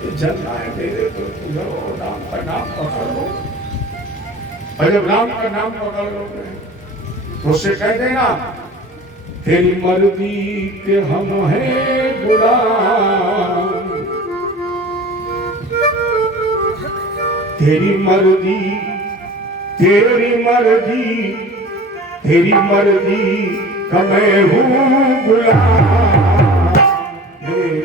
चलना है मेरे तो तुझो राम का नाम पकड़ लो। और जब राम का नाम पकड़ लोगे तो उससे कह देना तेरी मर्जी के हम हैं गुलाम, तेरी मर्जी तेरी मर्जी तेरी मर्जी का मैं हूँ गुलाम। मेरी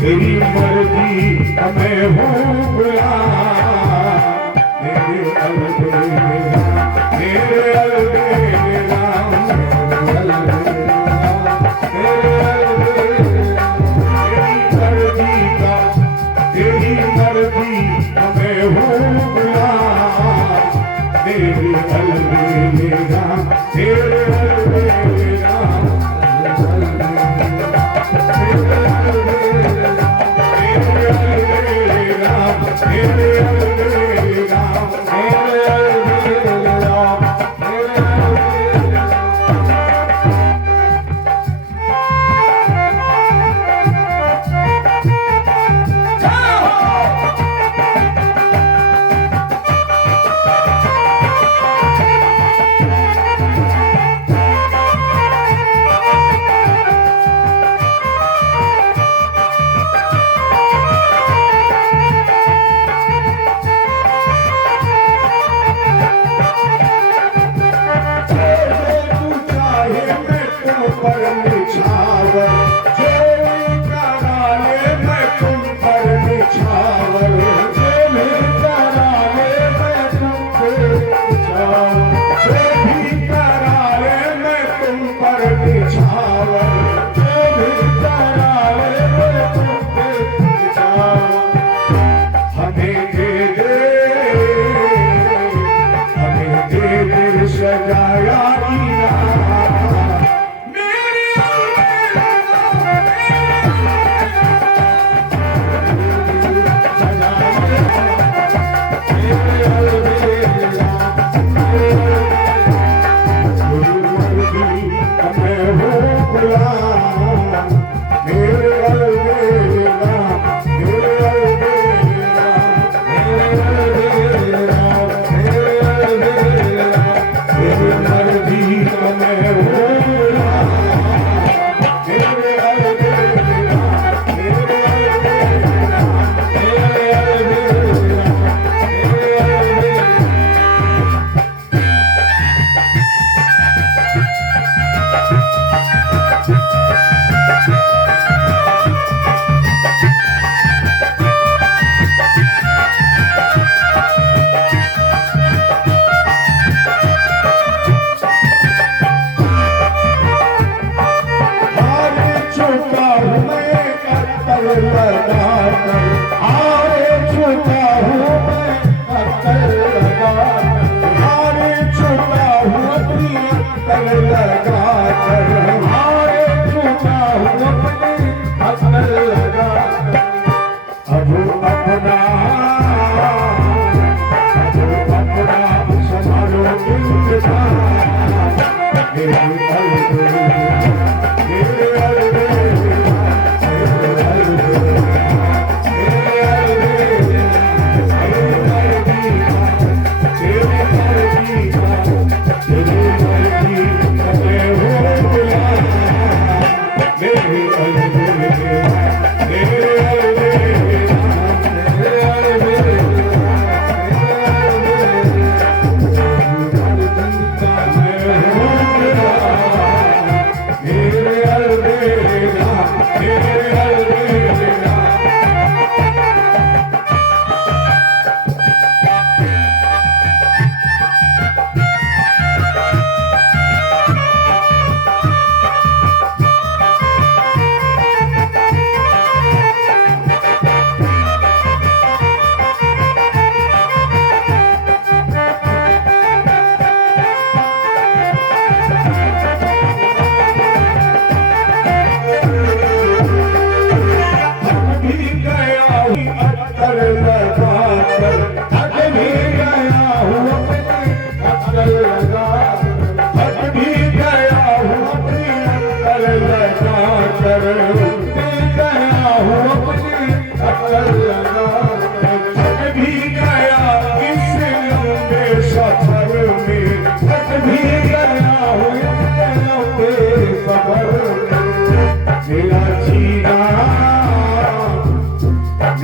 तेरी मर्जी का मैं हूँ गुलाम। मेरे अलबेला मेरे अलबेला मेरे अलबेला तेरी मर्जी का मैं हूँ गुलाम। मेरे अलबेला मेरे अलबेला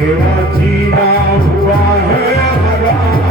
मेरा जीना हुआ है हराम।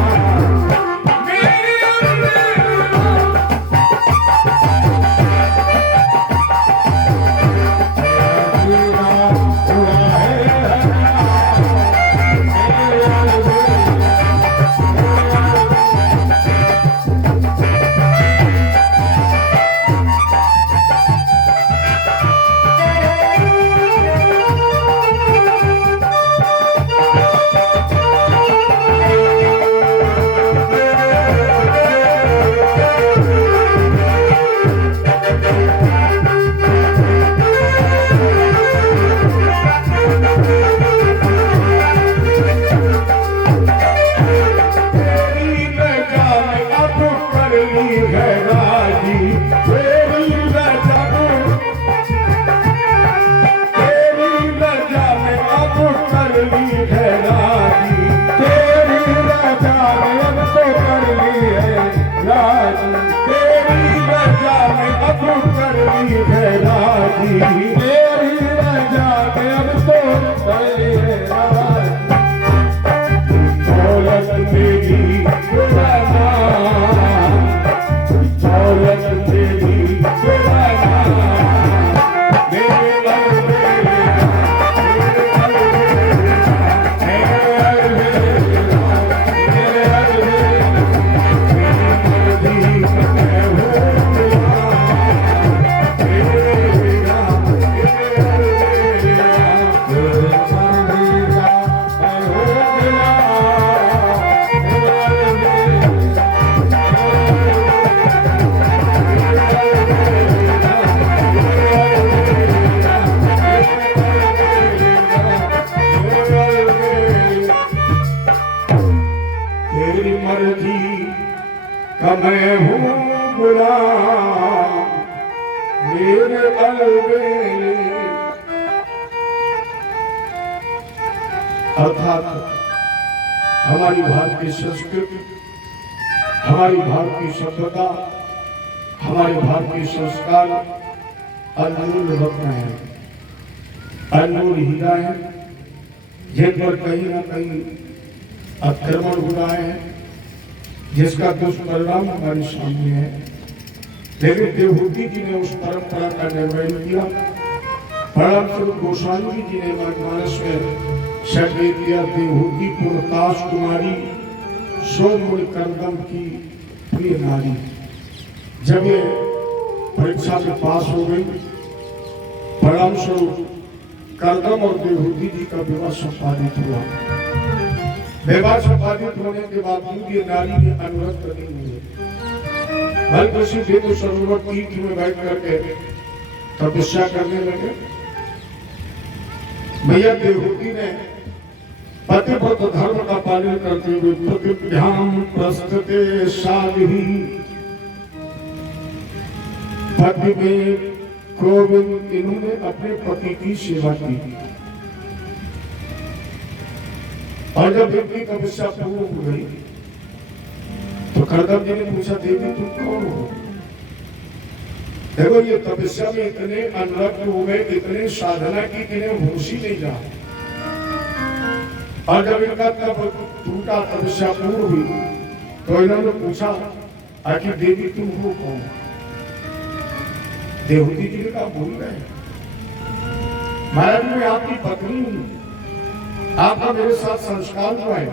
मैं हूँ गुलाम मेरे अलबेले। अर्थात हमारी भारतीय संस्कृति, हमारी भारतीय सभ्यता, हमारे भारतीय संस्कार अनमोल रत्न है, अनमोल हीरा है, जिन पर कहीं ना कहीं आक्रमण हुआ है, जिसका दुष्परिणाम हमारे सामने है। लेकिन देवहूति जी ने उस परंपरा का निर्वहन किया। परम स्वरूप गोस्वामी जी ने मानस में संकेत किया, देवहूति पुरतास कुमारी सोममुनि करदम की प्रिय नारी। जब ये परीक्षा में पास हो गई, परम स्वरूप करदम और देवहूति जी का विवाह संपादित हुआ। विवाह संपादित होने के बावजूद ये नारी ने अनुरक्त नहीं हुए, बल्कि उसी देव सरोवर तीर्थ में बैठ करके तपस्या करने लगे। भैया देवहूति ने पतिव्रत धर्म का पालन करते हुए प्रतिभ्याम प्रस्तुते साध्वी पति में गोविंद, इन्होंने अपने पति की सेवा की। और जब देवी तपस्या पूर्ण हो गई तो करदम जी ने पूछा, देवी तुम कौन हो? देखो ये तपस्या में इतने अनुरक्त हो गए, इतने साधना की, इन्हें होश ही नहीं रहा। और जब इनका तप टूटा, तपस्या पूर्ण हुई, तो इन्होंने पूछा, आखिर देवी तुम हो कौन? देवहूति जी ने कहा, भूल गए महाराज, मैं आपकी पत्नी हूं, आपका मेरे साथ संस्कार हुआ है।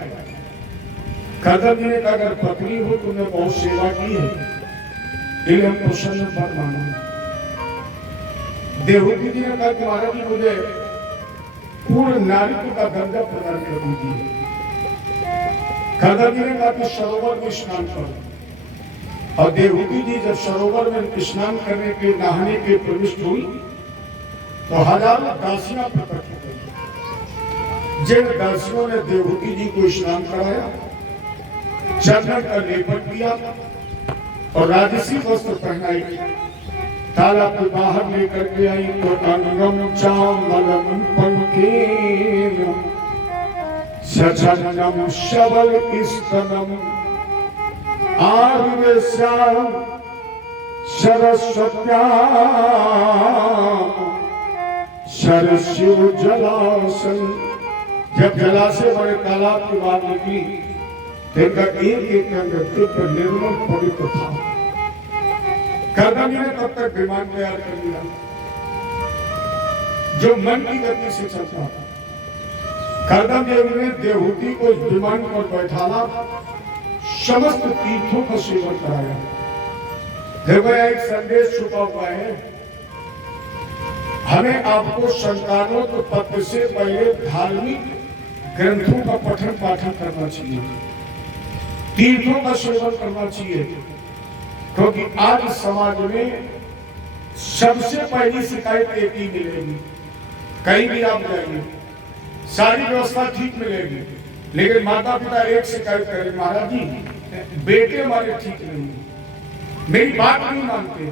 करदम जी ने कहा, अगर पत्नी हो तुमने बहुत सेवा की है, इसलिए हम प्रसन्न पर मानो। देवहूति जी ने कहा, महाराज जी मुझे पूर्ण नारित्व का दर्जा प्रदान कर दीजिए। करदम जी ने कहा कि सरोवर में स्नान करो। और देवहूति जी जब सरोवर में स्नान करने के, नहाने के प्रविष्ट हुई तो हजारों दासियां प्रकट हो गई। जिन दासियों ने देवहूति जी को स्नान कराया, चंदन का लेपन किया और राजसी वस्त्र पहनाई, तालाब के बाहर लेकर के आई, तो अंगम चामलम पंकेन सचनम शबल स्तनम आर्वेश्याम सरस्वत्या सरस्यु जलाशय जब जलाशय बड़े तालाब की बात निकली, इनका एक एक नृत्य निर्मल पवित्र था। कर्दम ने तब तक विमान तैयार कर लिया जो मन की गति से चलता था। कर्दम देव ने देवहूति को विमान पर बैठाना, समस्त तीर्थों का सेवन कराया। देखो एक संदेश छुपा हुआ है, हमें आपको संतानों के पत्र से पहले धार्मिक ग्रंथों का पठन पाठन करना चाहिए, तीर्थों का सेवन करना चाहिए, क्योंकि आज समाज में सबसे पहली शिकायत एक ही मिलेगी। कहीं भी आप जाइए सारी व्यवस्था ठीक मिलेगी, लेकिन माता पिता एक शिकायत करें, महाराज जी बेटे हमारे ठीक नहीं, मेरी बात नहीं मानते।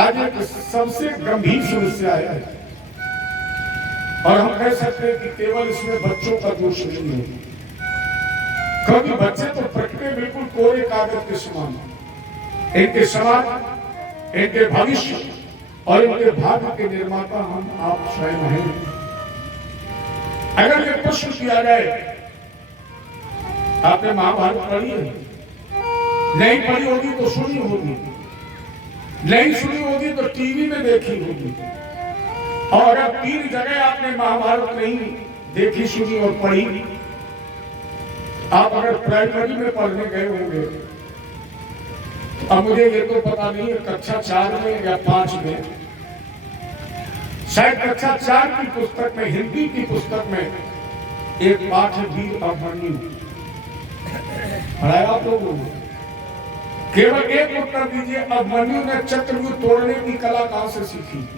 आज एक सबसे गंभीर समस्या है, और हम कह सकते हैं कि केवल इसमें बच्चों का दोष नहीं है, क्योंकि बच्चे तो प्रकृति बिल्कुल कोरे कागज के समान, इनके समाज, इनके भविष्य और इनके भाग्य के निर्माता हम आप स्वयं हैं। अगर ये प्रश्न किया जाए, आपने महाभारत पढ़ी है? नहीं पढ़ी होगी तो सुनी होगी, नहीं सुनी होगी तो टीवी में देखी होगी, और अब 3 जगह आपने महाभारत नहीं देखी, सुनी और पढ़ी। आप अगर प्राइमरी में पढ़ने गए होंगे, अब मुझे ये तो पता नहीं है कक्षा 4 में या 5 में, शायद कक्षा 4 की पुस्तक में, हिंदी की पुस्तक में एक पाठ है वीर अभिमन्यु, पढ़ाया आप लोगों ने? केवल एक उत्तर दीजिए, अभिमन्यु ने चक्रव्यूह तोड़ने की कला कहां से सीखी?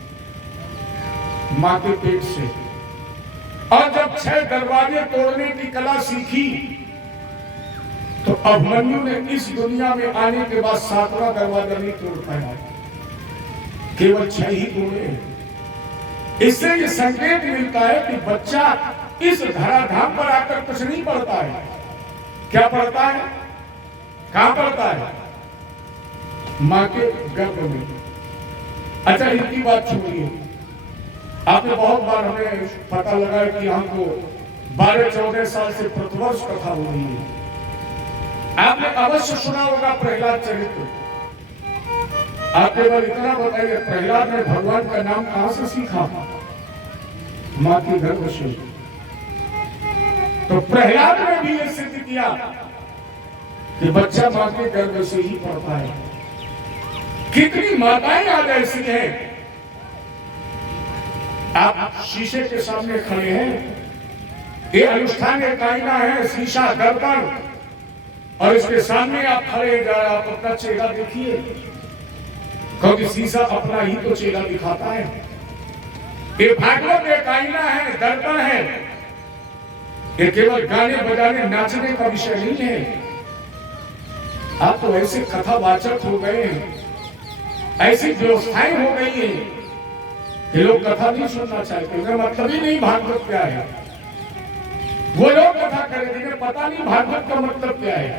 मां के पेट से। और जब 6 दरवाजे तोड़ने की कला सीखी, तो अभिमन्यु ने इस दुनिया में आने के बाद 7वां दरवाजा नहीं तोड़ पाया, केवल 6 ही तोड़े। इससे ये संकेत मिलता है कि बच्चा इस धराधाम पर आकर कुछ नहीं पढ़ता है। क्या पढ़ता है? कहां पढ़ता है? मां के गर्भ में। अच्छा, इनकी बात छोड़िए, आपने बहुत बार हमें पता लगा कि हमको 12-14 साल से प्रतिवर्ष कथा हो रही है। आपने अवश्य सुना होगा प्रहलाद चरित्र। आप केवल इतना बताइए, प्रहलाद ने भगवान का नाम कहां से सीखा? मां के गर्भ से। तो प्रहलाद ने भी यह सिद्ध किया कि बच्चा मां के गर्भ से ही पढ़ता है। कितनी माताएं आज ऐसी हैं, आप शीशे के सामने खड़े हैं, ये अनुष्ठान एक आईना है, शीशा दर्पण, और इसके सामने आप खड़े जा, आप अपना चेहरा देखिए, क्योंकि शीशा अपना ही तो चेहरा दिखाता है। ये भागवत एक आईना है, दर्पण है, ये केवल गाने बजाने नाचने का विषय नहीं है। आप तो ऐसे कथावाचक हो गए हैं, ऐसी व्यवस्थाएं हो गई है कि लोग कथा नहीं सुनना चाहते, उन्हें मतलब ही नहीं भागवत क्या है। वो लोग कथा करें जिन्हें पता नहीं भागवत का मतलब क्या है।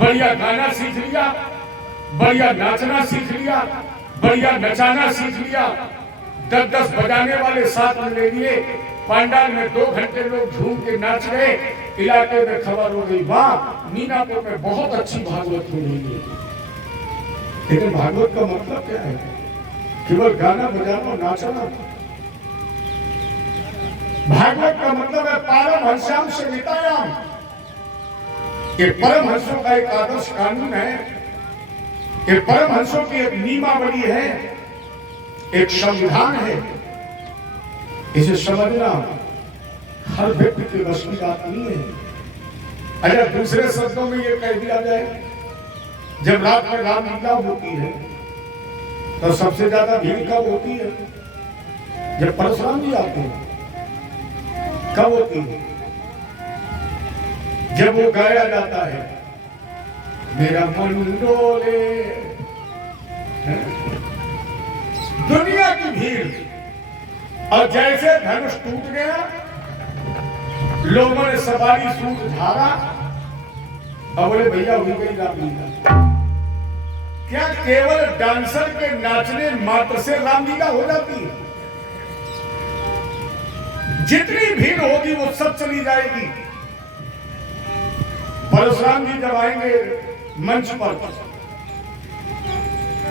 बढ़िया गाना सीख लिया, बढ़िया नाचना सीख लिया, बढ़िया नचाना सीख लिया, 10-10 बजाने वाले साथ में ले लिए, पंडाल में 2 घंटे लोग झूम के नाच गए, इलाके में खबर हो गई, वाह मीनापुर में बहुत अच्छी भागवत हो रही है। लेकिन भागवत का मतलब क्या है? केवल गाना बजाना नाचना? भागवत का मतलब है पारमहंस्याम संहितायाम। ये परमहंसों का एक आदर्श कानून है, ये परमहंसों की एक नियमावली है, एक संविधान है। इसे समझना हर व्यक्ति के बस की बात नहीं है। अगर दूसरे शब्दों में ये कह दिया जाए, जब रात में रामलीला होती है तो सबसे ज्यादा भीड़ कब होती है? जब परशुराम जी आते हैं। कब होती है? जब वो गाया जाता है, मेरा मन डोले, दुनिया की भीड़, और जैसे धनुष टूट गया, लोगों ने सवारी सूट झाड़ा और बोले भैया हुई गई रामलीला। क्या केवल डांसर के नाचने मात्र से रामलीला हो जाती है? जितनी भीड़ होगी वो सब चली जाएगी। परशुराम जी जब आएंगे मंच पर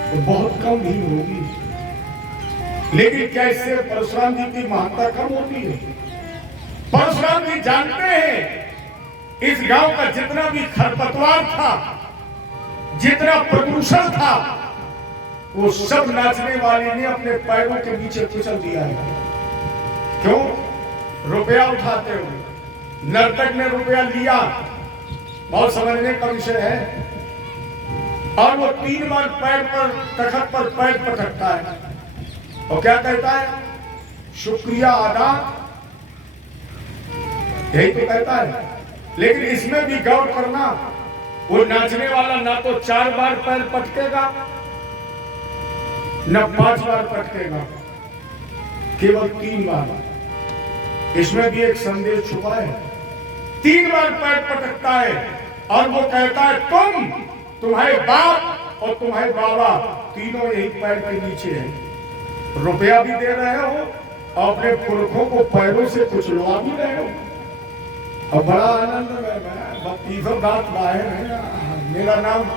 तो बहुत कम भीड़ होगी, लेकिन क्या इससे परशुराम जी की महत्ता कम होती है? परशुराम जी जानते हैं इस गांव का जितना भी खरपतवार था, जितना प्रदूषण था, वो सब नाचने वाले ने अपने पैरों के नीचे कुचल दिया है। क्यों? रुपया उठाते हुए नर्तक ने रुपया लिया, बहुत समझने का विषय है, और वो 3 बार पैर पर तखत पर पैर पटकता है और क्या कहता है? शुक्रिया अदा, यही तो कहता है। लेकिन इसमें भी गौर करना, वो नाचने वाला ना तो 4 बार पैर पटकेगा न 5 बार पटकेगा, केवल 3 बार। इसमें भी एक संदेश छुपा है। 3 बार पैर पटकता है और वो कहता है तुम्हारे बाप और तुम्हारे बाबा तीनों यही पैर के नीचे हैं। रुपया भी दे रहे हो और अपने पुरखों को पैरों से कुचलवा भी रहे हो, और बड़ा आनंद में बात बाहर है। मेरा नाम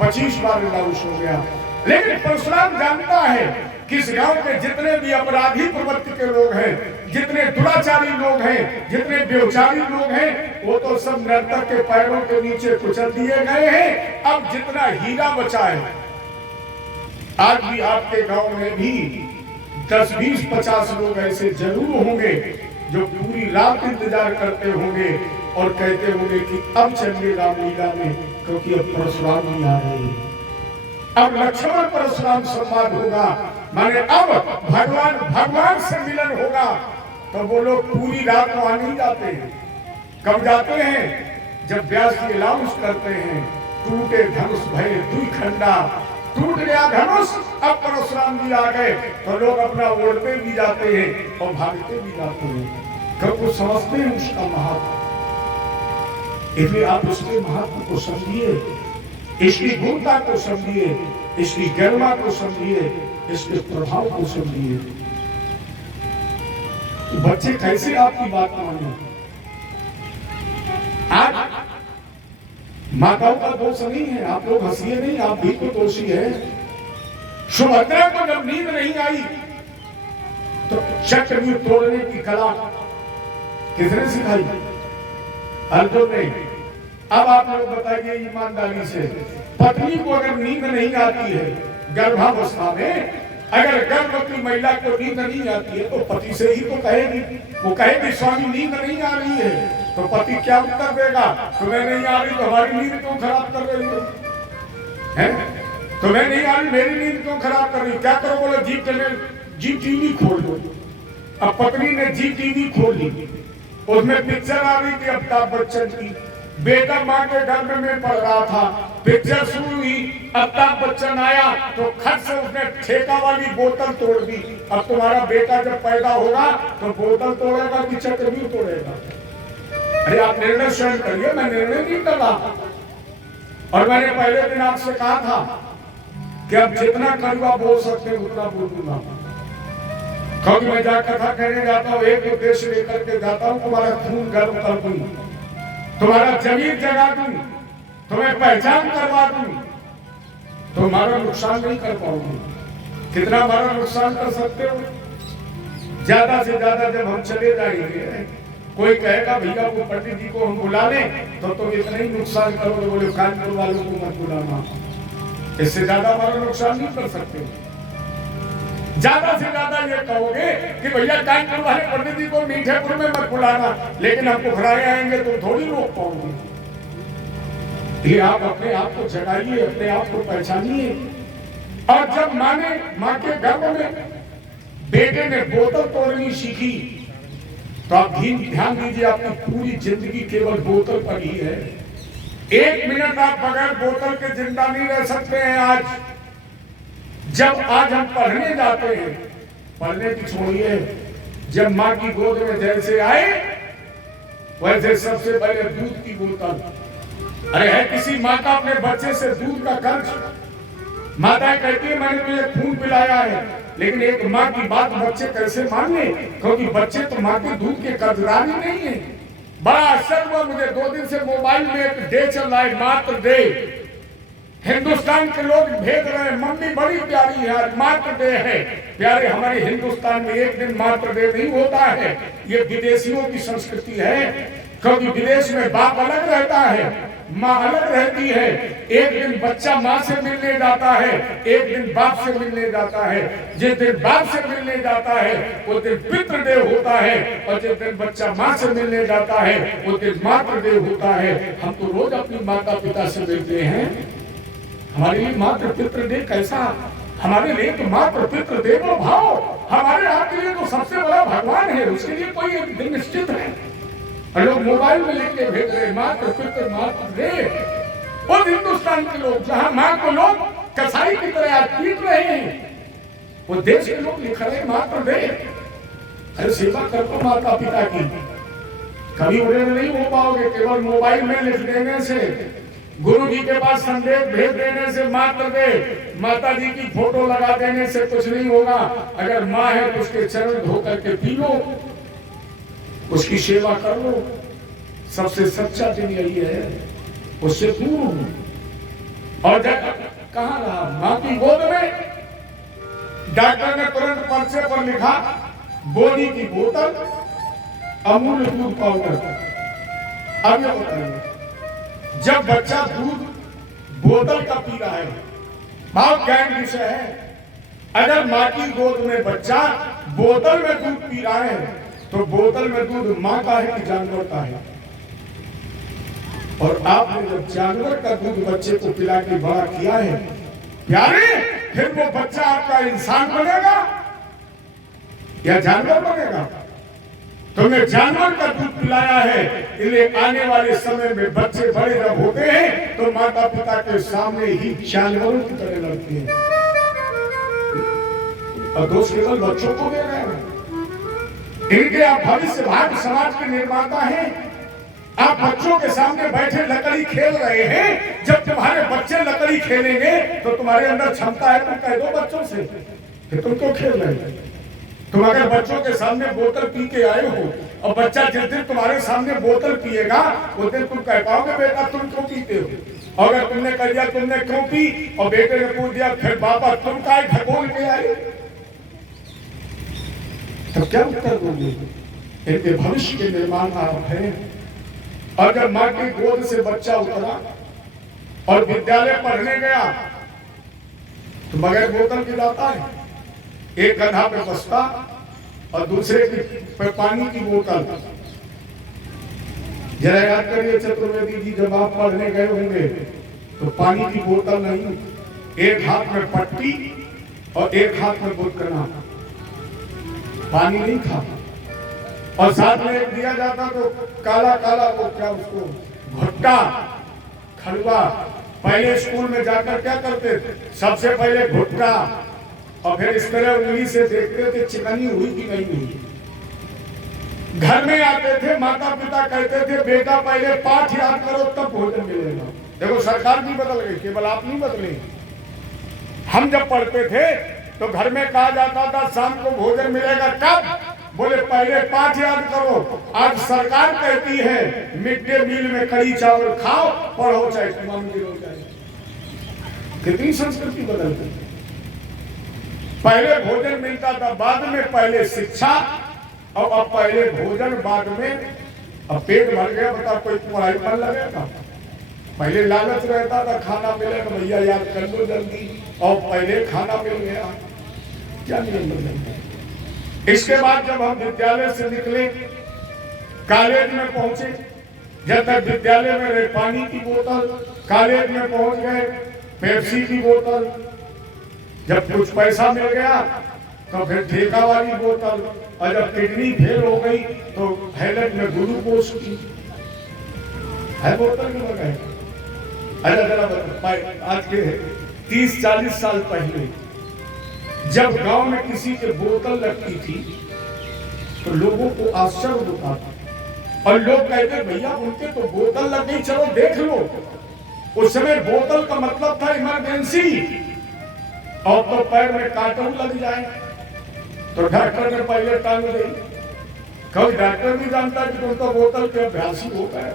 25 बार लाउस हो गया। लेकिन परशुराम जानता है कि इस गांव के जितने भी अपराधी प्रवृत्ति के लोग हैं, जितने दुराचारी लोग हैं, जितने व्यभिचारी लोग हैं, वो तो सब नर्तक के पैरों के नीचे कुचल दिए गए हैं। अब जितना हीरा बचा है, आज भी आपके गांव में भी 10, 20, 50 लोग ऐसे जरूर होंगे जो पूरी रात इंतजार करते होंगे और कहते होंगे कि अब चलिए रामलीला में, क्योंकि अब परशुराम नहीं आ रहे हैं। अब लक्ष्मण परशुराम संवाद होगा, माने अब भगवान से मिलन होगा। तो वो लोग पूरी रात वहां नहीं जाते हैं। कब जाते हैं? जब व्यास जी अनाउंस करते हैं, टूटे धनुष भय दुई खंडा, टूट गया धनुष, अब परशुराम जी आ गए, तो लोग अपना ओढ़ते भी जाते हैं और भागते भी जाते हैं, क्योंकि वो समझते हैं उसका महत्व। इसलिए आप उसके महत्व को समझिए, इसकी गुणता को समझिए, इसकी गरिमा को समझिए, इसके प्रभाव को समझिए। तो बच्चे कैसे आपकी बात माने? आज माताओं का दोष नहीं है, आप लोग हंसिए नहीं, आप भी तो दोषी है। सुभद्रा को जब नींद नहीं आई तो चक्रव्यूह तोड़ने की कला किसने सिखाई? अर्जुन ने। अब आप लोग बताइए ईमानदारी से, पत्नी को अगर नींद नहीं आती है गर्भावस्था में, अगर गर्भवती महिला को नींद नहीं आती है तो पति से ही तो कहेगी। वो कहेगी स्वामी नींद नहीं आ रही है, तो पति क्या उत्तर देगा? तुम्हें नहीं आ रही तो हमारी नींद क्यों खराब कर रही हो? तुम्हें नहीं आ रही, मेरी नींद क्यों खराब कर रही? क्या करो? बोलो जी टीवी खोल दो। अब पत्नी ने जी टीवी खोल ली, उसमें पिक्चर आ रही थी अमिताभ बच्चन की। बेटा माँ के गर्भ में पड़ रहा था, पिक्चर शुरू हुई, अमिताभ बच्चन आया तो खट से उसने ठेका वाली बोतल तोड़ दी। अब तुम्हारा बेटा जब पैदा होगा तो बोतल तोड़ेगा कि चक्रव्यूह तोड़ेगा? अरे आप निर्णय स्वयं करिए, मैं निर्णय नहीं कर रहा। और मैंने पहले दिन आपसे कहा था कि अब जितना कड़वा बोल सकते उतना बोल दूंगा, क्योंकि मैं जा कथा कहने जाता हूँ, एक उद्देश्य लेकर के जाता हूँ, तुम्हारा खून गर्म कर दूं, तुम्हारा जमीन जगा दूं, तुम्हें पहचान करवा दूं, तुम्हारा नुकसान नहीं कर पाऊंगी। कितना हमारा नुकसान कर सकते हो? ज्यादा से ज्यादा जब हम चले जाएंगे, कोई कहेगा भैया वो पंडित जी को हम बुला लें, तो तुम इतना ही नुकसान करोगे। बोले कानपुर वालों को मत बुलाना, इससे ज्यादा हमारा नुकसान नहीं कर सकते। ज्यादा से ज्यादा ये कहोगे कि भैया कानपुर वाले पंडित जी को मीठेपुर में मत बुलाना, लेकिन हम पोखराए आएंगे तो थोड़ी रोक पाओगे। ये आप अपने आप को जगाइए, अपने आप को पहचानिए। और जब माँ के गर्भ में बेटे ने बोतल तोड़नी सीखी, तो आप ध्यान दीजिए, आपकी पूरी जिंदगी केवल बोतल पर ही है। 1 मिनट आप बगैर बोतल के जिंदा नहीं रह सकते हैं। आज हम पढ़ने जाते हैं, पढ़ने की छोड़िए, जब माँ की गोद में जैसे आए वैसे सबसे पहले दूध की बोतल। अरे है किसी माँ का अपने बच्चे से दूध का कर्ज? माता कहती है मैंने तुझे खून पिलाया है, लेकिन एक माँ की बात बच्चे कैसे मान ले, क्योंकि बच्चे तो माँ के दूध के कर्जदार ही नहीं है। बड़ा आश्चर्य हुआ मुझे, 2 दिन से मोबाइल में एक डे चल रहा है, मातृ डे। हिंदुस्तान के लोग भेज रहे हैं, मम्मी बड़ी प्यारी है, आज मातृ डे है। प्यारे, हमारे हिंदुस्तान में एक दिन मातृ डे नहीं होता है, ये विदेशियों की संस्कृति है। क्योंकि विदेश में बाप अलग रहता है, माँ अलग रहती है। एक दिन बच्चा माँ से मिलने जाता है, एक दिन बाप से मिलने जाता है। जिस दिन बाप से मिलने जाता है उस दिन पितृ डे होता है, और जिस दिन बच्चा माँ से मिलने जाता है उस दिन मातृ डे होता है। हम तो रोज अपनी माता पिता से मिलते हैं, हमारे लिए मातृ पितृ डे कैसा? हमारे लिए तो मातृ पितृ देवो भाव, हमारे आपके लिए तो सबसे बड़ा भगवान है, उसके लिए कोई एक दिन निश्चित है। और लोग मोबाइल में लिख के भेज रहे मातृ पितृ मातृ डे। उस हिंदुस्तान के लोग जहां माँ को लोग कसाई की तरह आज पीट रहे हैं, वो देश के लोग लिख रहे मातृ डे। अरे सेवा कर दो माता पिता की, कभी उड़े नहीं हो पाओगे केवल मोबाइल में लिख देने से, गुरु जी के पास संदेश भेज देने से मातृ डे, माता जी की फोटो लगा देने से कुछ नहीं होगा। अगर माँ है तो उसके चरण धो करके पी लो, उसकी सेवा कर लो। सबसे सच्चा दिन यही है, उससे दूर हो। और कहाँ रहा माँ की गोद में, डॉक्टर ने तुरंत पर्चे पर लिखा बोनी की बोतल, अमूल दूध पाउडर। अब ये बताइए, जब बच्चा दूध बोतल का पी रहा है, बहुत गहन विषय है। अगर माँ की गोद में बच्चा बोतल में दूध पी रहा है तो बोतल में दूध माँ का है कि जानवर का है? और आपने जब जानवर का दूध बच्चे को पिला के बड़ा किया है प्यारे, फिर वो बच्चा आपका इंसान बनेगा या जानवर बनेगा? तुमने जानवर का दूध पिलाया है, इसलिए आने वाले समय में बच्चे बड़े जब होते हैं तो माता पिता के सामने ही जानवरों की तरह लगते हैं। और दोष केवल बच्चों को दे रहे हैं, इनके आप भविष्य भाग्य समाज के निर्माता हैं। आप बच्चों के सामने बैठे लकड़ी खेल रहे हैं, जब तुम्हारे बच्चे लकड़ी खेलेंगे तो तुम्हारे अंदर क्षमता है, तुम कह दो बच्चों से कि तुम क्यों खेल रहे हो। तुम अगर बच्चों के सामने बोतल पी के आए हो और बच्चा जिस दिन तुम्हारे सामने बोतल पिएगा उस दिन तुम कह पाओगे बेटा तुम क्यों पीते हो? और अगर तुमने कह दिया तुमने क्यों पी और बेटे ने पूछ दिया फिर पापा तुम काय ढकोल के आए, तो क्या उत्तर दोगे? इनके भविष्य के निर्माण आप है। और जब माँ की गोद से बच्चा उतरा और विद्यालय पढ़ने गया तो बगैर बोतल के जाता है, एक गधा पे बस्ता और दूसरे पे पानी की बोतल। जरा याद करिए चतुर्वेदी जी, जब आप पढ़ने गए होंगे तो पानी की बोतल नहीं, एक हाथ में पट्टी और एक हाथ में बुटकना, पानी नहीं था। और साथ में एक दिया जाता तो काला काला वो क्या उसको भुट्टा खड़ुआ। पहले स्कूल में जाकर क्या करते थे, सबसे पहले भुट्टा और फिर इस तरह उंगली से देखते थे चिकनी हुई कि नहीं हुई। घर में आते थे, माता पिता कहते थे बेटा पहले पाठ याद करो तब भोजन मिलेगा। देखो सरकार भी बदल गई, केवल आप नहीं बदले। हम जब पढ़ते थे तो घर में कहा जाता था शाम को भोजन मिलेगा कब? बोले पहले पाठ याद करो। आज सरकार कहती है मिड डे मील में कड़ी चावल खाओ, पढ़ो चाहे तमाम गिरो जाए। कितनी संस्कृति बदल गई। पहले भोजन मिलता था, बाद में पहले शिक्षा, और अब पहले भोजन बाद में। अब पेट भर गया, बता कोई पढ़ाई पर लगेगा। पहले लालच रहता था खाना मिलेगा, भैया याद कर लो जल्दी, और पहले खाना मिल गया। क्या नियम बदल? इसके बाद जब हम विद्यालय से निकले, कॉलेज में पहुंचे, जब तक विद्यालय में रहे पानी की बोतल, कॉलेज में पहुंच गए पेप्सी की बोतल, जब कुछ पैसा मिल गया तो फिर ठेका वाली बोतल, और जब किडनी फेल हो गई तो हैलट में ग्लूकोज की है बोतल के बगैर। अरे जरा आज के 30-40 साल पहले जब गांव में किसी के बोतल लगती थी तो लोगों को आश्चर्य होता था, और लोग कहते भैया उनके तो बोतल लग गई, चलो देख लो। उस समय बोतल का मतलब था इमरजेंसी, और तो पैर में कांटों लग जाए। तो डॉक्टर ने पहले टांग दी। कभी डॉक्टर भी जानता कि तुम तो बोतल के अभ्यासी होता है,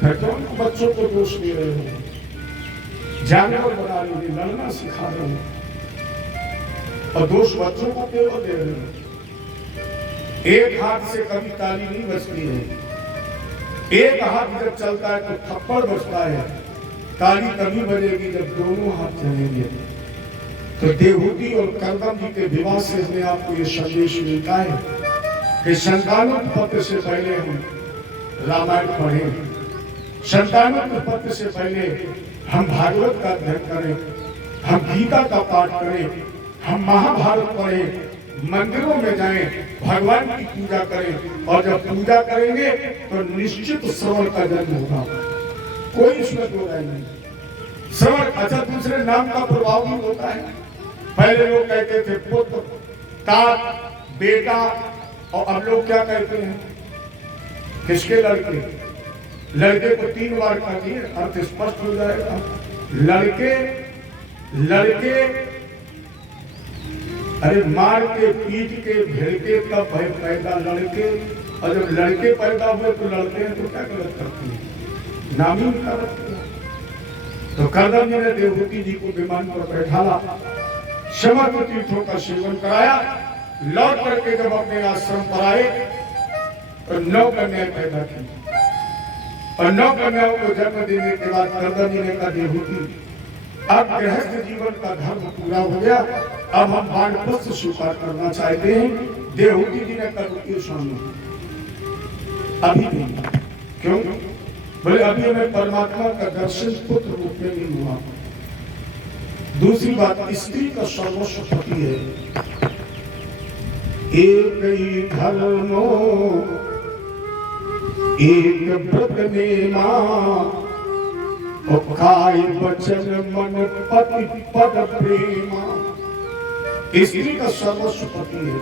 फिर तो बच्चों को दोष दे रहे हो, जानवर बना रहे हो, लड़ना सिखा रहे हो, और दोष बच्चों को क्यों दे रहे हो। एक हाथ से कभी ताली नहीं बजती है, एक हाथ जब चलता है तो थप्पड़ बजता है। ताली तभी बजेगी जब दोनों हाथ चलेंगे। तो देवहूति और करदम जी के विवाह से हमें आपको ये संदेश मिलता है कि संतानोत्पत्ति से पहले हम रामायण पढ़ें, संतानोत्पत्ति से पहले हम भागवत का अध्ययन करें, हम गीता का पाठ करें, हम महाभारत पढ़ें, मंदिरों में जाएं, भगवान की पूजा करें, और जब पूजा करेंगे तो निश्चित श्रवण का जन्म होगा। कोई इसमें दो राय नहीं। श्रवण अच्छा दूसरे नाम का प्रभाव भी होता है। पहले लोग कहते थे पुत्र, तात, बेटा, और अब लोग क्या कहते हैं, किसके लड़के? लड़के को 3 बार कहिए, अर्थ स्पष्ट हो जाएगा। लड़के, लड़के, अरे मार के, पीट के, भेड़ के तब पैदा लड़के, और जब लड़के पैदा हुए तो लड़के हैं तो क्या गलत करती है, नाम ही उनका रखती है। तो करदम जी ने देवहूति जी को विमान पर बैठाला, समस्त तीर्थों का सेवन कराया, लौट करके जब अपने आश्रम पर आए तो 9 कन्याएं पैदा की, और 9 कन्याओं को जन्म देने के बाद करदम जी ने कहा देवहूति अब गृहस्थ जीवन का धर्म पूरा हो गया, अब हम वानप्रस्थ स्वीकार करना चाहते हैं। देवहूति जी ने कहा रुकिए स्वामी, अभी नहीं। क्यों? बोले अभी हमें परमात्मा का दर्शन पुत्र रूप में नहीं हुआ। दूसरी बात, स्त्री का सर्वस्व पति है। एक ही धर्मो एक व्रत नेमा, काय वचन मन पति पद प्रेमा। स्त्री का सर्वस्व पति है।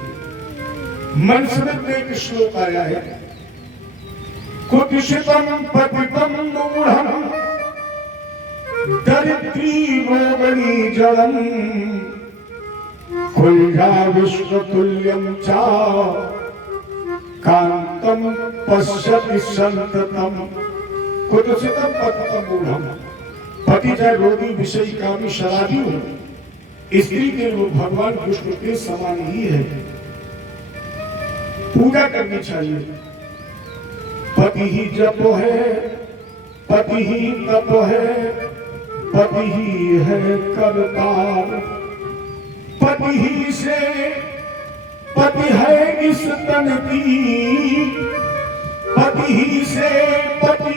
मनसुरत में एक श्लोक आया है, कुतिशितम पतितम मूढ़म दरिद्री रोगणी जड़म कुल्या विश्व तुल्यम चा कांतम पश्यति संततम। कुतिशितम पतितम मूढ़म, पति चाहे रोगी, विषयी, कामी, शराबी हो, स्त्री के रूप भगवान कृष्ण के समान ही है। पूजा करनी चाहिए। पति ही जप है, पति ही तप है, पति ही है करतार, पति ही से पति है इस तन की, पति ही से पति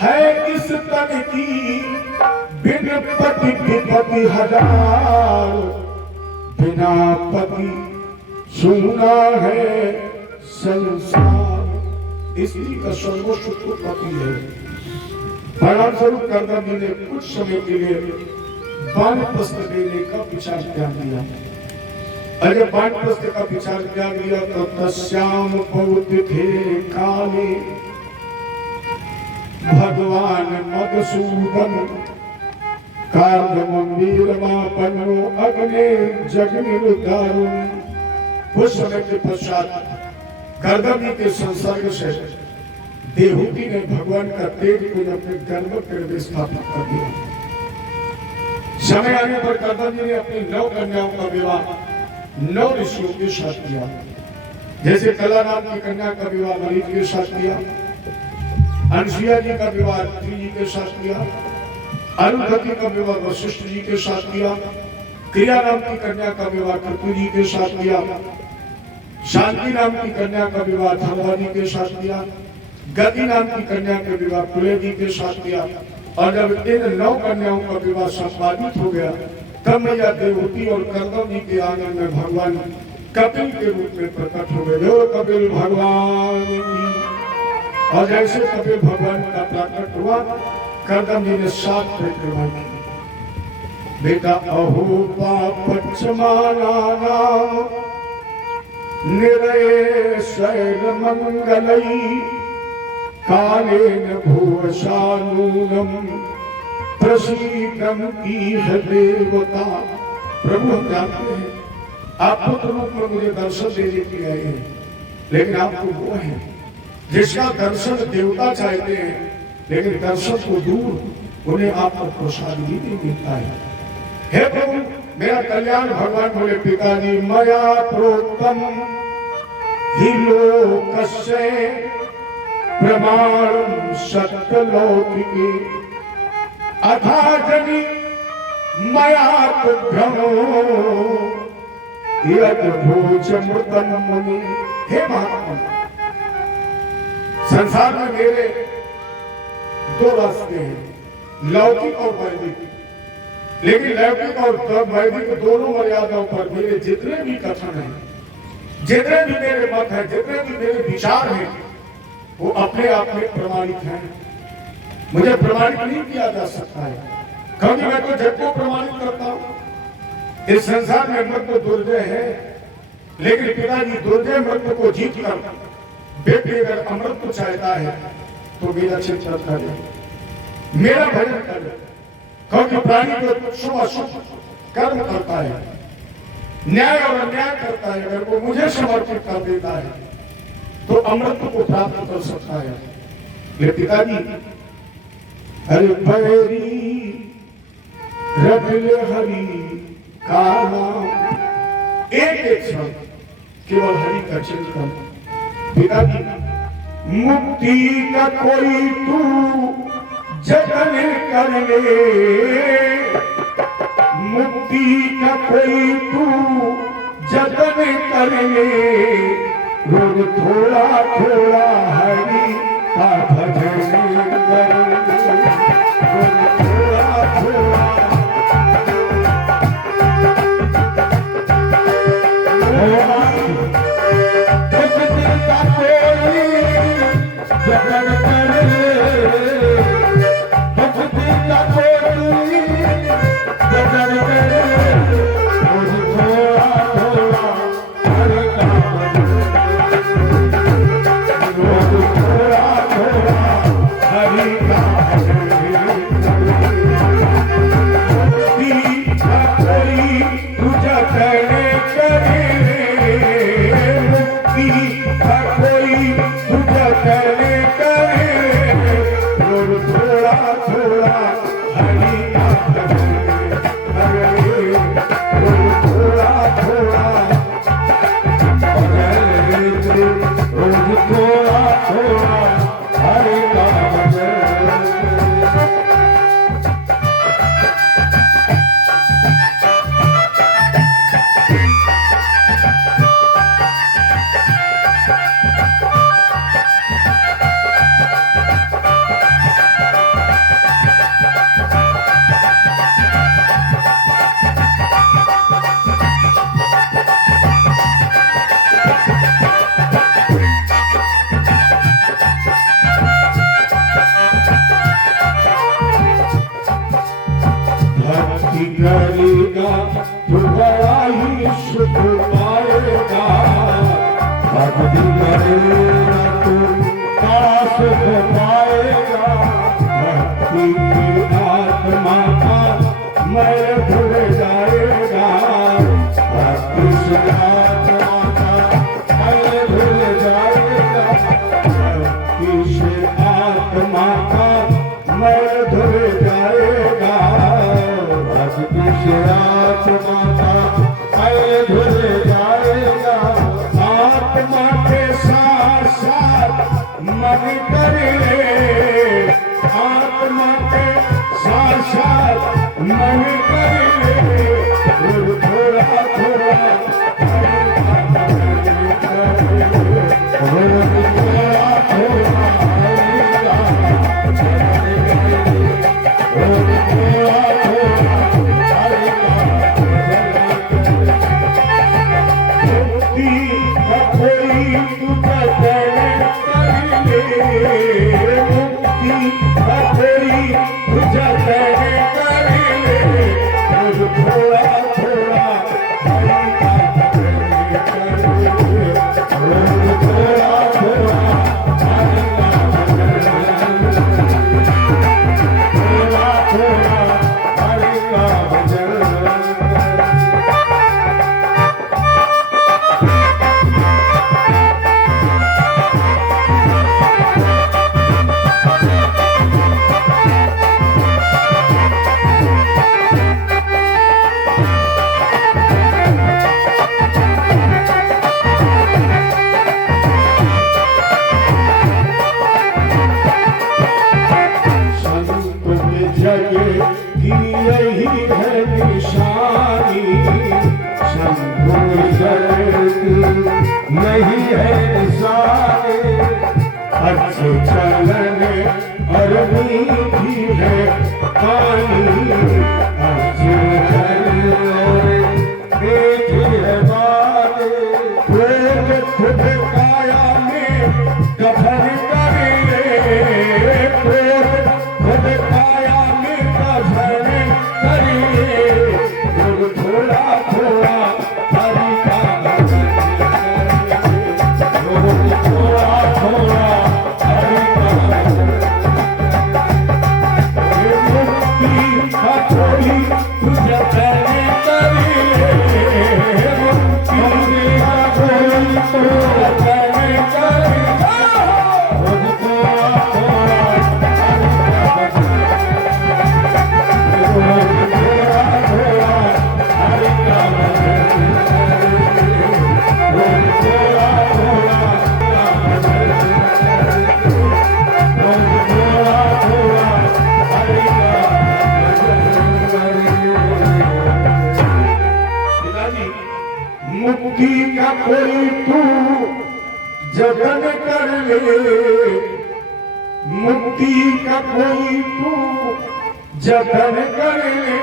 है इस तन की, बिन पति विपति हजार, बिना पति सुना है संसार। स्त्री का सर्वस्व तो पति है। परिणाम स्वरूप करदम जी ने कुछ समय के लिए वानप्रस्थ देने का विचार किया दिया। अगर वानप्रस्थ का विचार किया गया तो तस्याम पौत्र थे काले भगवान मधुसूदन कार्दमवीरमापन्नो अग्ने जगनिरुद्धारुण। कुछ समय के पश्चात करदम जी के संसर्ग से देवहूति ने भगवान का तेज को अपने गर्भ में स्थापित कर दिया। समय आने पर करदम जी ने अपनी 9 कन्याओं का विवाह 9 ऋषियों के साथ किया। जैसे कलाराम की कन्या का विवाह मरीज के साथ किया, अनसुईया जी का विवाह अत्रि जी के साथ किया, अरुंधति का विवाह वशिष्ठ जी के साथ किया, क्रियाराम की कन्या का विवाह कृतु जी के साथ किया, शांति नाम की कन्या का विवाह धर्मा जी के साथ किया, गति नाम की कन्या के विवाह कुले जी के साथ किया। और जब इन 9 कन्याओं का विवाह संपादित हो गया तब मैया देवहूति और करदम जी के आंगन में भगवान कपिल के रूप में प्रकट हो गए। जो कपिल भगवान की। और जैसे कपिल भगवान का प्रकट हुआ करदम जी ने 7 परिक्रमा की। बेटा अहो पापक्षमाना नाम निरय शैल मंगलई कालेन भूषानूनम प्रसीदम ईह देवता। प्रभु हम जानते हैं आप पुत्र रूप में मुझे दर्शन देने के लिए आए हैं, लेकिन आप तो वो हैं जिसका दर्शन देवता चाहते हैं, लेकिन दर्शन को दूर उन्हें आपका प्रसाद ही नहीं मिलता है। हे प्रभु मेरा कल्याण भगवान बोले, पिताजी मया प्रोक्तम हि लोकस्य प्रमाणं सत्यलौकिके अथा जनि मया तुभ्यं यत् भोजमृतं मुनि। हे महात्मा, संसार में मेरे दो रास्ते हैं, लौकिक और वैदिक, लेकिन लौकिक और वैदिक दोनों मर्यादाओं पर मेरे जितने भी कथन हैं, जितने भी मेरे मत हैं, जितने भी मेरे विचार हैं, वो अपने आप में प्रमाणित हैं। मुझे प्रमाणित नहीं किया जा सकता है, क्योंकि मैं तो जग को प्रमाणित करता हूं। इस संसार में मृत्यु दुर्जय है, लेकिन पिताजी दुर्जय मृत्यु को जीत कर बेटे अगर अमृत को चाहता है तो मेरा चिंतन करे, मेरा भजन करे, क्योंकि प्राणी जो शुभ अशुभ कर्म करता है, न्याय और अन्याय करता है, अगर वो मुझे समर्पित कर देता है तो अमृत को प्राप्त कर सकता है। ये पिताजी हरि भैरी रख ले हरि का नाम, एक एक क्षण केवल हरि का चिंतन। पिताजी मुक्ति का कोई तू जतन कर ले, मुक्ति का कोई तू जतन कर ले, रोज थोड़ा थोड़ा हरि का भजन कर ले, रोज थोड़ा थोड़ा करेगा तो बड़ा ही सुख पाएगा, भक्ति करेगा तो बड़ा सुख पाएगा। भक्ति की आत्मा का मैं भूल जाएगा, भक्ति से आत्मा का मैं भूल जाएगा, भक्ति से आत्मा का मैं भूल जाएगा, भक्ति से आत्मा का मैं भूल जाएगा। आत्मा के साथ साथ मन करे, आत्मा के साथ साथ मन करे, थोड़ा थोड़ा जग की यही है निशानी, शंभु जग नहीं है निशानी, अच्छे चलन और मीठी है पानी, अच्छे चलन और मीठी है पानी, खुद काया में कफन करे, खुद काया में कफन करे, थोड़ा थोड़ा हरि का भजन करे, थोड़ा थोड़ा हरि का भजन करे, मुक्ति का थोड़ी तुझे करे, मुक्ति का थोड़ी तुझे करे, मुक्ति का कोई तू जतन कर ले, मुक्ति का कोई तू जतन कर ले,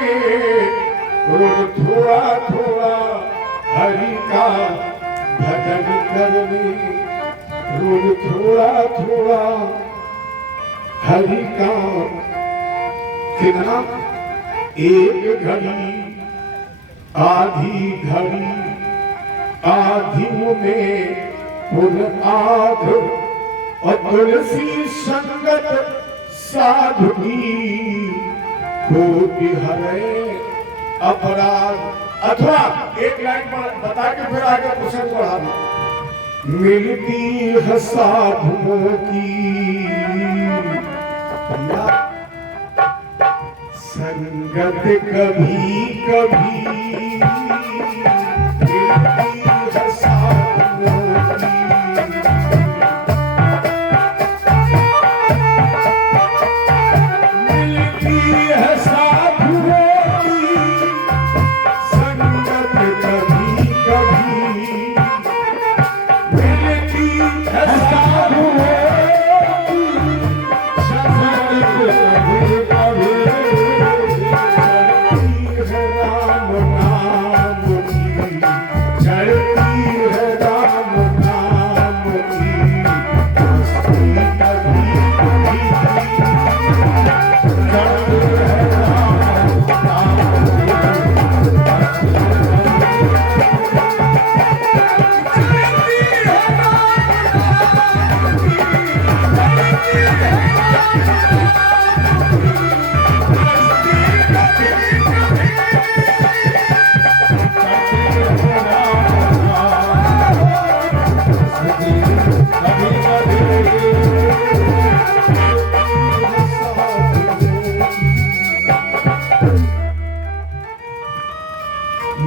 रोज थोड़ा थोड़ा हरि का भजन कर ले, रोज थोड़ा थोड़ा हरि का। कितना एक घड़ी आधी घड़ी आधी में पुन आध, और तुलसी संगत साधु की कोटि हरे अपराध। अथवा एक लाइन पर बता के फिर आगे क्वेश्चन बढ़ाना। मिलती है साधुओं की संगत कभी कभी, मिलती है साधुओं की, मिलती है साधुओं की संगत कभी कभी, मिलती है साधुओं की संगत कभी कभी,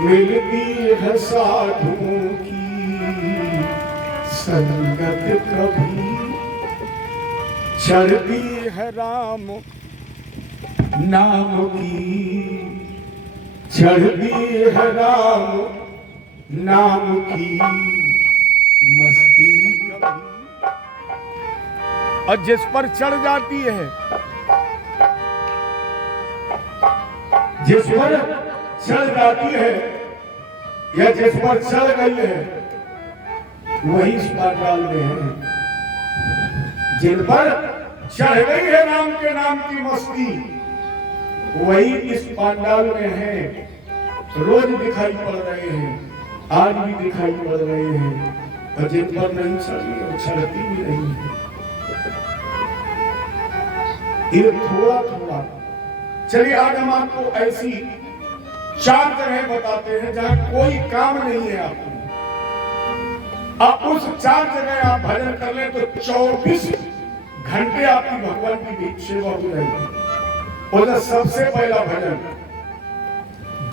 मिलती है साधुओं की संगत कभी, चढ़ती है राम नाम की, चढ़ती है राम नाम की मस्ती कभी। और जिस पर चढ़ जाती है, जिस पर चढ़ जाती है या जिस पर चढ़ गई है वही इस पाताल में है। जिन पर चढ़ गई है राम के नाम की मस्ती वही इस पांडाल में है। रोज दिखाई पड़ रहे हैं, आज भी दिखाई पड़ रहे हैं, और जिन पर नहीं चढ़ी और चढ़ती भी नहीं है। ये थोड़ा थोड़ा। चलिए आज हम आपको ऐसी 4 जगह बताते हैं जहां कोई काम नहीं है आपको। आप उस 4 जगह आप भजन कर ले तो 24 घंटे आपकी भगवान की सेवा हो जाएगी। और सबसे पहला भजन,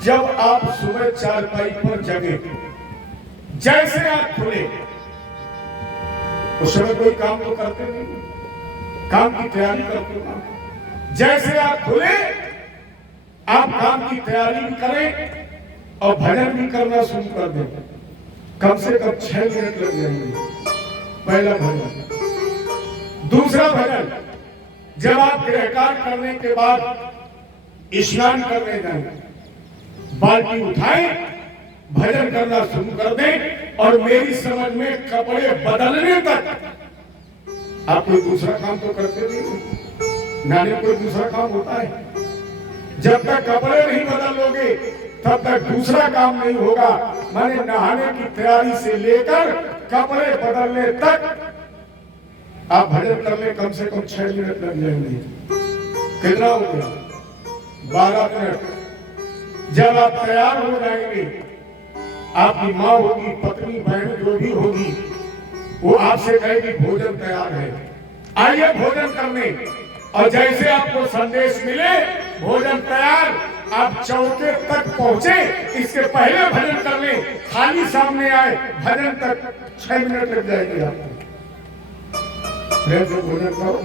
जब आप सुबह चारपाई पर जगे, जैसे आप खुले उस समय कोई काम तो करते नहीं, काम की तैयारी करते हो। जैसे आप खुले, आप काम की तैयारी भी करें और भजन भी करना शुरू कर दें। कम से कम 6 मिनट लग जाएंगे। पहला भजन। दूसरा भजन, जब आप गृहकार्य करने के बाद स्नान करने जाएं, बाल्टी उठाएं, भजन करना शुरू कर दें और मेरी समझ में कपड़े बदलने तक आप कोई दूसरा काम तो करते नहीं, नाने कोई दूसरा काम होता है। जब तक कपड़े नहीं बदलोगे तब तक दूसरा काम नहीं होगा। माने नहाने की तैयारी से लेकर कपड़े बदलने तक आप भजन करने कम से कम 6 मिनट लग जाएंगे। कितना हो गया? 12 मिनट। जब आप तैयार हो जाएंगे, आपकी माँ होगी, पत्नी, बहन जो भी होगी, वो आपसे कहेगी भोजन तैयार है, आइए भोजन करने। और जैसे आपको संदेश मिले भोजन तैयार, आप चौके तक पहुंचे, इसके पहले भजन कर ले, खाली सामने आए, भजन तक 6 मिनट लग जाएंगे आपको। प्रेम से भोजन करो।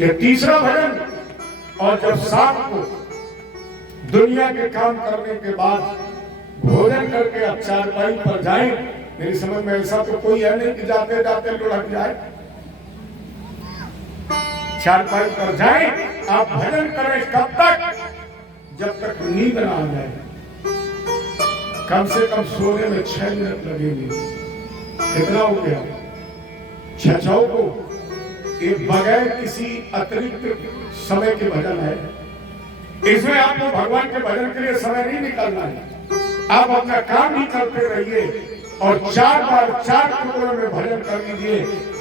ये तीसरा भजन। और जब शाम को दुनिया के काम करने के बाद भोजन करके आप चारपाई पर जाएं, मेरी समझ में ऐसा तो कोई है नहीं कि जाते जाते लुढ़क जाए। चारपाई पर जाएं, आप भजन करें कब तक? जब तक नींद ना आ जाए। कम से कम सोने में 6 मिनट लगेंगे। कितना हो गया? 6 को ये बगैर किसी अतिरिक्त समय के भजन है। इसमें आपको भगवान के भजन के लिए समय नहीं निकालना है। आप अपना काम ही करते रहिए और 4 बार 4 टुकड़ों में भजन कर लीजिए।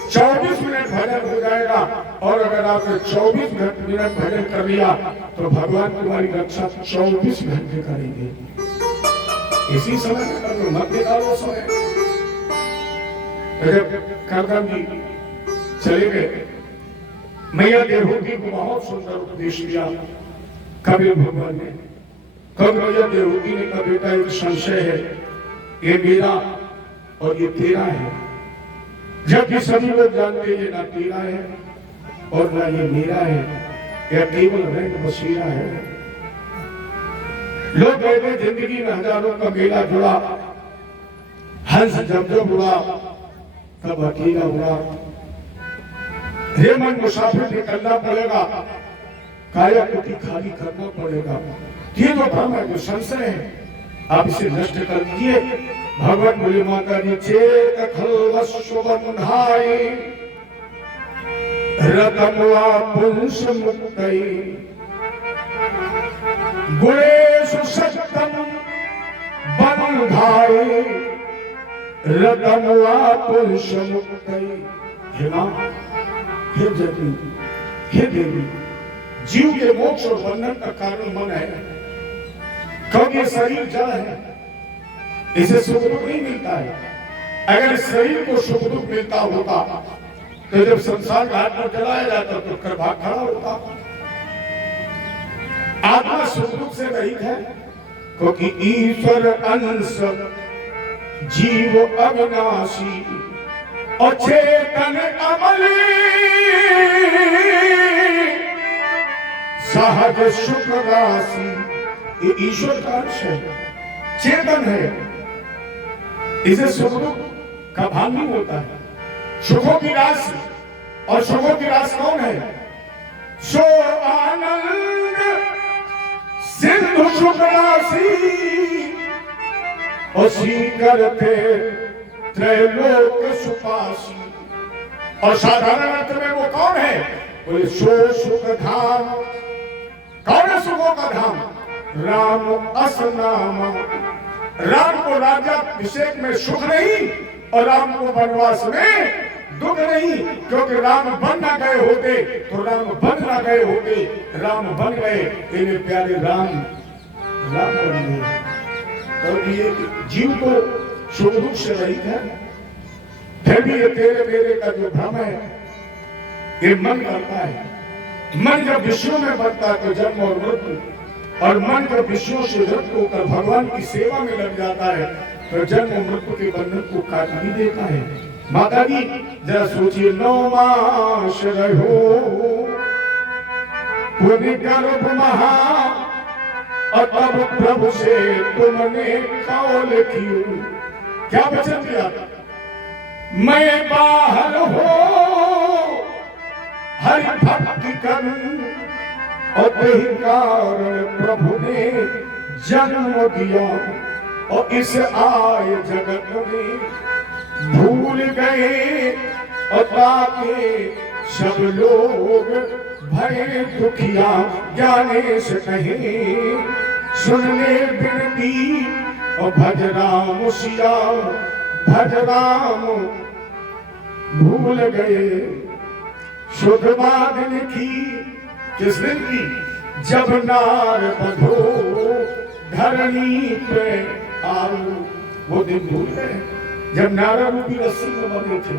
24 मिनट भजन हो जाएगा। और अगर आपने 24 मिनट भजन कर लिया तो भगवान तुम्हारी रक्षा 24 घंटे करेंगे। इसी समय में कर लो, मत निकालो समय। करदम जी चले गए, मैया देवहूति को बहुत सुंदर उपदेश दिया कबीर भगवान ने। कब मैया देवहूति ने कहा, बेटा एक संशय है, ये मेरा और ये तेरा है। जबकि सभी लोग जानते ये ना तेरा है और ना ये मेरा है, यह केवल रंग बसेरा है। लोग कहते जिंदगी में हजारों का मेला जुड़ा, हंस जब उड़ा तब अकेला उड़ा। हे मन मुसाफिर निकलना पड़ेगा, काया कुटी खाली करना पड़ेगा। ये जो भ्रम है, जो संशय है, आप इसे नष्ट कर दीजिए। भगवान बोले, माता जी चेत खलवस्व बंधाई रतमवा पुंस मुक्तई गुणेषु सत्यम बंधाई रतमवा पुंस मुक्तई। हे मां, हे जगती, हे देवी, जीव के मोक्ष और बंधन का कारण मन है। क्योंकि ये शरीर जड़ है, इसे सुख दुख नहीं मिलता है। अगर शरीर को सुख दुख मिलता होता तो जब संसार घाट पर चलाया जाता तो कर भाग खड़ा होता। आत्मा सुख दुख से रहित है, क्योंकि ईश्वर अंश जीव अविनाशी और चेतन अमली सहज सुख राशि। ये ईश्वर का अंश है, चेतन है, इसे सुख दुख का भान नहीं होता है। सुखों की राशि, और सुखों की राशि कौन है? सो आनंद सिंधु सुख राशि और करते त्रैलोक सुपासी। और साधारण अर्थ में वो कौन है? बोले सो सुख धाम। कौन है सुखों का धाम? राम असनाम। राम को राज्य अभिषेक में सुख नहीं और राम को वनवास में दुख नहीं, क्योंकि राम बन ना गए होते तो राम बन ना गए होते, राम बन गए, इन्हें प्यारे राम राम बन गए। और ये जीव को सुख दुख से रहित है। फिर भी ये तेरे मेरे का जो भ्रम है, ये मन करता है। मन जब विषयों में बनता है तो जन्म और मृत्यु, और मन जब विषयों से युक्त होकर भगवान की सेवा में लग जाता है तो जन्म और मृत्यु के बंधन को काट भी देता है। माता जी जरा सोचिए, 9 मास रहो पुनि गर्भ महा और तब प्रभु से तुमने कौल की। क्या वचन दिया? मैं बाहर हो हरि भक्ति करूं और यही कारण प्रभु ने जन्म दिया। और इस आय जगत में भूल गए और ताके सब लोग भय दुखिया। ज्ञानेश कहे सुन ले बिनती और भज राम सिया। भज राम भूल गए सुधमा दिन की। किस दिन की? जब नार बधो धरणी पे आलू। वो दिन भूल गए जब नारा रूपी रस्सी में बंधे थे।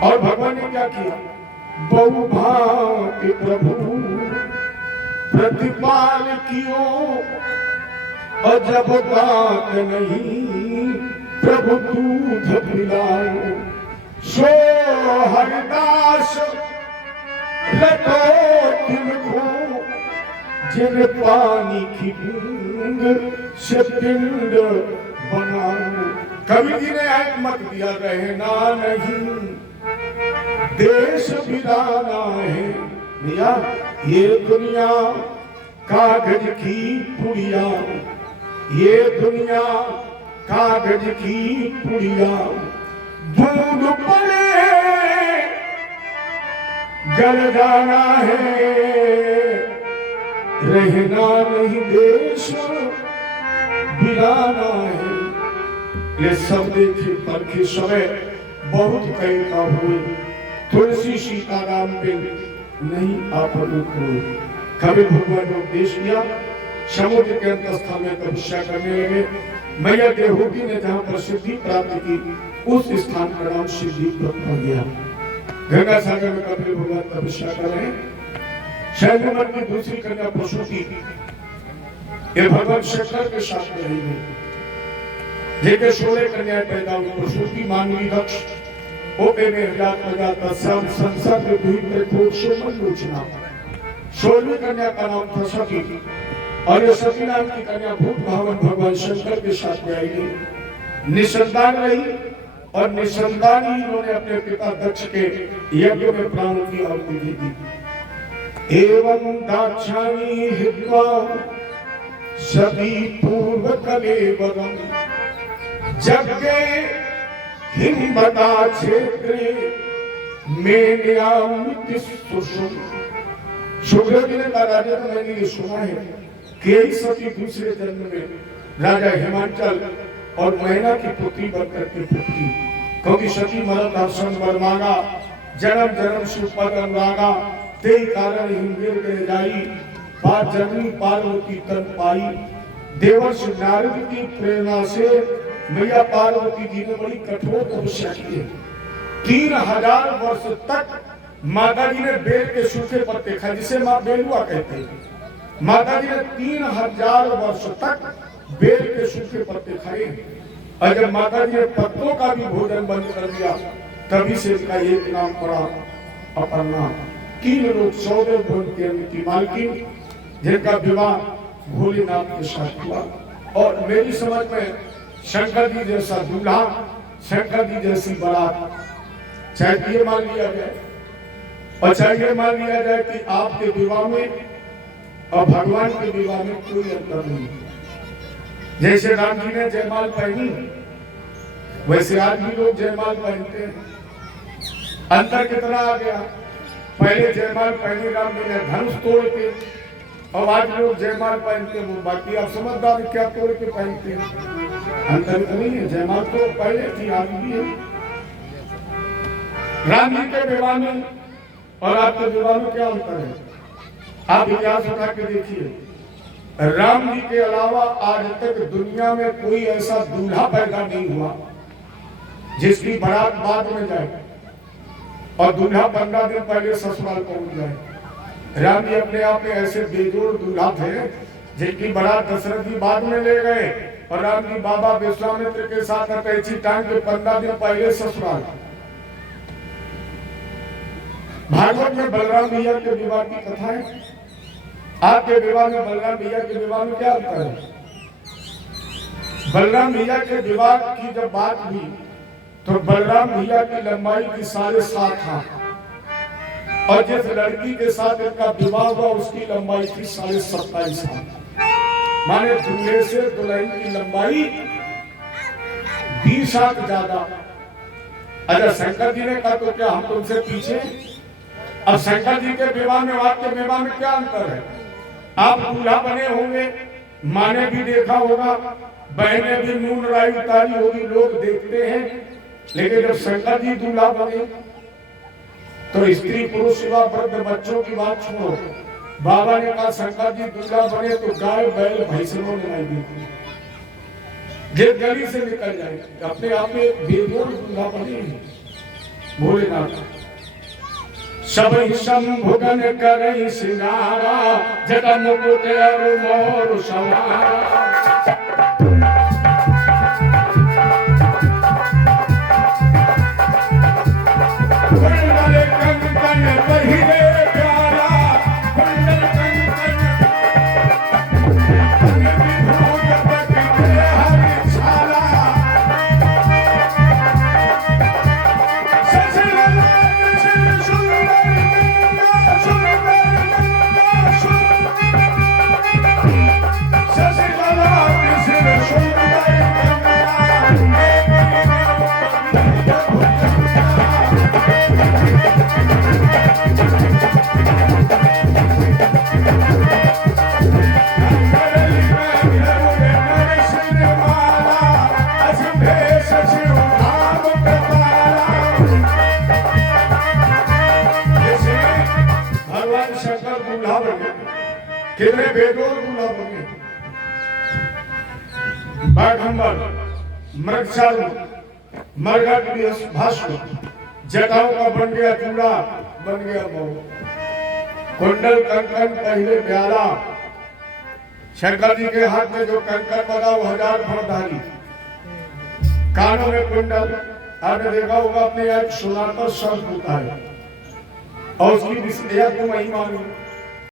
और भगवान ने क्या किया? बहुभांति प्रभु प्रतिपाल कियो और जब दांत नहीं प्रभु दूध पिलाओ। सो हरिदास रटो दिन को जिन पानी की बूंद से पिंड बनाओ। कवि जी ने एक मत दिया रहना नहीं देश बिराना है। भैया ये दुनिया कागज की पुड़िया। ये दुनिया कागज की पुड़िया। बूंद पड़े गल जाना है। रहना नहीं देश बिराना है। ये सब देखे परखे समय बहुत कई का हुए। तुलसी सीताराम पे नहीं आप कोई। कभी भगवान ने उपदेश दिया। समुद्र के अंतस्थल में तपस्या करने लगे। मैया देवहूति ने जहाँ प्रसिद्धि प्राप्त की उस स्थान का नाम सिद्धिपुर पड़ गया। गंगा सागर में कभी भगवान तपस्या कर रहे हैं। शैलमन की दूसरी कन्या प्रसूति ये भगवान शंकर के साथ में रही। जेके 16 कन्याएं पैदा हुई। प्रसूति मानवी दक्ष ओपे में हजात बजाता सब संसार में भीतर खोज से मन लोचना। 16वीं कन्या का नाम था सती। और ये सती नाम की कन्या भूत भावन भगवान शंकर के साथ में आई। निसंतान रही और निसंतान ही इन्होंने अपने पिता दक्ष के यज्ञ में प्राण की आहुति दे दी। एवं दाक्षायणी हित्वा सती पूर्व कलेवरम जगे हिमबता क्षेत्रे में न्यामित सुषुम। सुग्रीव ने कहा राजा तो मैंने ये सुना है कि सती दूसरे जन्म में राजा हिमांचल और मैना की पुत्री बनकर के पुत्री। क्योंकि सती मरद दर्शन वर मांगा जन्म जन्म सुपद अनुरागा। ते कारण हिंदेर गए जाई पार जन्मी पार्वती तन पाई। देवर्षि नारद की प्रेरणा से मैया पार्वती जी ने बड़ी कठोर तपस्या की है। 3000 वर्ष तक माता जी ने बेल के सूखे पत्ते खाए जिसे माँ बेलुआ कहते हैं। माता जी ने 3000 वर्ष तक बेल के सूखे पत्ते खाए। और जब माता जी ने पत्तों का भी भोजन बंद कर दिया तभी से इसका एक नाम पड़ा अपर्णा। 3 लोग 14 भुवन के की मालकिन जिनका विवाह भोलेनाथ के साथ हुआ। और मेरी समझ में शंकर जी जैसा दूल्हा शंकर जी जैसी बारात चाहे ये मान लिया जाए और चाहे ये मान लिया जाए कि आपके विवाह में और भगवान के विवाह में कोई अंतर नहीं। जैसे राम जी ने जयमाल पहनी वैसे आज भी लोग जयमाल पहनते हैं। अंतर कितना आ गया? पहले जयमाल पहनी राम जी ने धनुष तोड़ के और आज लोग जयमाल पहनते हैं। बाकी आप समझदार क्या तोड़ के पहनते हैं? अंतर तो नहीं है। जयमाल तो पहले थी आज भी है। राम जी के विवाह में और आपके विवाह में क्या अंतर है? आप इतिहास उठा के देखिए। राम जी के अलावा आज तक दुनिया में कोई ऐसा दूल्हा पैदा नहीं हुआ जिसकी बारात बाद में जाए और दूल्हा 15 दिन पहले ससुराल पहुंच जाए। राम जी अपने आप में ऐसे बेजोड़ दूल्हा थे जिनकी बारात दशरथ जी बाद में ले गए और राम जी बाबा विश्वामित्र के साथ अटैची टांग के 15 दिन पहले ससुराल। भागवत में बलराम भैया के विवाह की कथा है। आपके विवाह में बलराम भैया के विवाह में क्या अंतर है? बलराम भैया के विवाह की जब बात हुई तो बलराम भैया की लंबाई थी 7.5 हाथ और जिस लड़की के साथ इनका विवाह हुआ उसकी लंबाई थी 27.5 हाथ। माने दूल्हे से दुल्हन की लंबाई 20 हाथ ज्यादा। अगर शंकर जी ने कहा तो क्या हम तुमसे पीछे? अब शंकर जी के विवाह में आपके विवाह में क्या अंतर है? आप दूल्हा बने होंगे, माँ ने भी देखा होगा, बहन ने भी नून राई उतारी होगी, लोग देखते हैं। लेकिन जब शंकर जी दूल्हा बने तो स्त्री पुरुष सिवा वृद्ध बच्चों की बात छोड़ो, बाबा ने कहा शंकर जी दूल्हा बने तो गाय बैल भैंसों ने लाई दी, जिस गली से निकल जाए अपने आप में बेजोड़ दूल्हा बने। भोलेनाथ सबई शंभुगन करई सिंगारा, जगन मुकुट और मोर सवारा। कुंडल कंकण पहिरे प्याला, कुंडल कंकण विभूत बटिके हरिछाला। कितने बेजोड़ दूल्हा बने। बाघंबर, मृगशालू, मरघट भस्म, जटाओं का बन गया चूड़ा, बन गया मऊ। कुंडल कंकन पहले प्याला, शंकर जी के हाथ में जो कंकन बना वो 1000 फरदारी, कानों में कुंडल। आपने देखा होगा अपने यहाँ सुनाता शब्द होता है और उसकी विशेषता को महिमा में